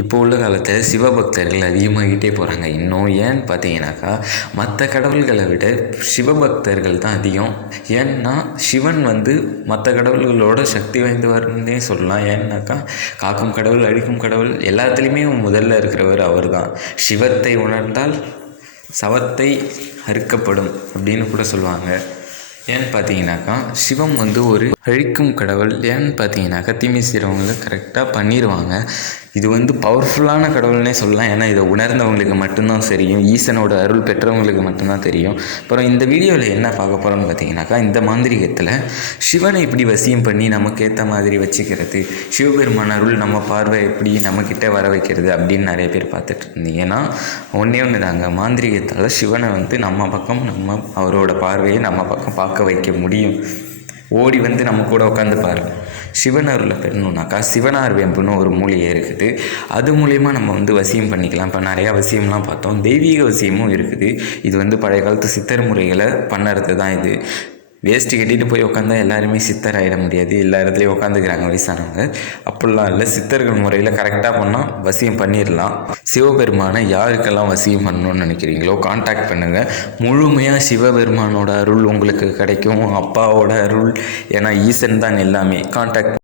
இப்போ உள்ள காலத்தில் சிவபக்தர்கள் அதிகமாகிட்டே போகிறாங்க இன்னும் ஏன்னு பார்த்தீங்கன்னாக்கா மற்ற கடவுள்களை விட சிவபக்தர்கள் தான் அதிகம். ஏன்னா சிவன் வந்து மற்ற கடவுள்களோட சக்தி வாய்ந்தவர்னே சொல்லலாம். ஏன்னாக்கா காக்கும் கடவுள் அழிக்கும் கடவுள் எல்லாத்துலேயுமே முதல்ல இருக்கிறவர் அவர் தான் சிவத்தை உணர்ந்தால் சவத்தை அறுக்கப்படும் அப்படின்னு கூட சொல்லுவாங்க. ஏன்னு பார்த்தீங்கன்னாக்கா சிவம் வந்து ஒரு அழிக்கும் கடவுள். ஏன்னு பார்த்தீங்கன்னாக்கா தீமை செய்கிறவங்கள கரெக்டாக பண்ணிடுவாங்க இது வந்து பவர்ஃபுல்லான கடவுள்னே சொல்லலாம். ஏன்னா இதை உணர்ந்தவங்களுக்கு மட்டும்தான் தெரியும். ஈசனோட அருள் பெற்றவங்களுக்கு மட்டும்தான் தெரியும். அப்புறம் இந்த வீடியோவில் என்ன பார்க்க போகிறோம்னு பார்த்தீங்கன்னாக்கா இந்த மாந்திரிகத்தில் சிவனை இப்படி வசியம் பண்ணி நமக்கு ஏற்ற மாதிரி வச்சுக்கிறது சிவபெருமான் அருள் நம்ம பார்வை எப்படி நம்மக்கிட்ட வர வைக்கிறது அப்படின்னு நிறைய பேர் பார்த்துட்டு இருந்தீங்கன்னா ஒன்றே ஒன்று தாங்க. மாந்திரிகத்தால் சிவனை வந்து நம்ம பக்கம் நம்ம அவரோட பார்வையை நம்ம பக்கம் பார்க்க வைக்க முடியும். ஓடி வந்து நம்ம கூட உட்காந்து பாருங்க சிவன் அருளை பெறணுன்னாக்கா சிவனார் வேம்புன்னு ஒரு மூலிகை இருக்குது. அது மூலயமா நம்ம வந்து வசியம் பண்ணிக்கலாம். இப்போ நிறையா வசியம்லாம் பார்த்தோம். தெய்வீக வசியமும் இருக்குது. இது வந்து பழைய காலத்து சித்தர் முறைகளை பண்ணுறது தான் இது. வேஸ்ட்டு கட்டிட்டு போய் உட்காந்தா எல்லாருமே சித்தர் ஆகிட முடியாது. எல்லா இடத்துலையும் உட்காந்துக்கிறாங்க வயசானவங்க. அப்படிலாம் இல்லை. சித்தர்கள் முறையில் கரெக்டாக பண்ணால் வசியம் பண்ணிடலாம் சிவபெருமானை யாருக்கெல்லாம் வசியம் பண்ணணும்னு நினைக்கிறீங்களோ காண்டாக்ட் பண்ணுங்கள் முழுமையாக சிவபெருமானோட அருள் உங்களுக்கு கிடைக்கும். அப்பாவோட அருள். ஏன்னா ஈசன் தான் எல்லாமே. காண்டாக்ட்